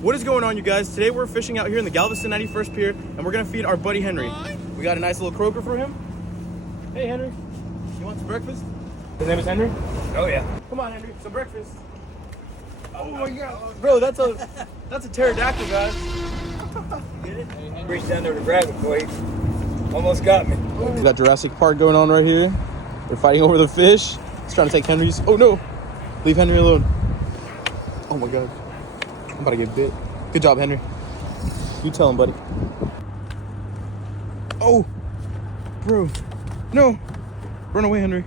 What is going on, you guys? Today we're fishing out here in the Galveston 91st Pier, and we're gonna feed our buddy Henry. We got a nice little croaker for him. Hey Henry, you want some breakfast? His name is Henry? Oh yeah. Come on Henry, some breakfast. Oh my god. Bro, that's a pterodactyl, guys. Get it? Reached down there to grab it, boy. Almost got me. We got Jurassic Park going on right here. We're fighting over the fish. He's trying to take Henry's. Oh no! Leave Henry alone. Oh my god. I'm about to get bit. Good job, Henry. You tell him, buddy. Oh! Bro. No! Run away, Henry.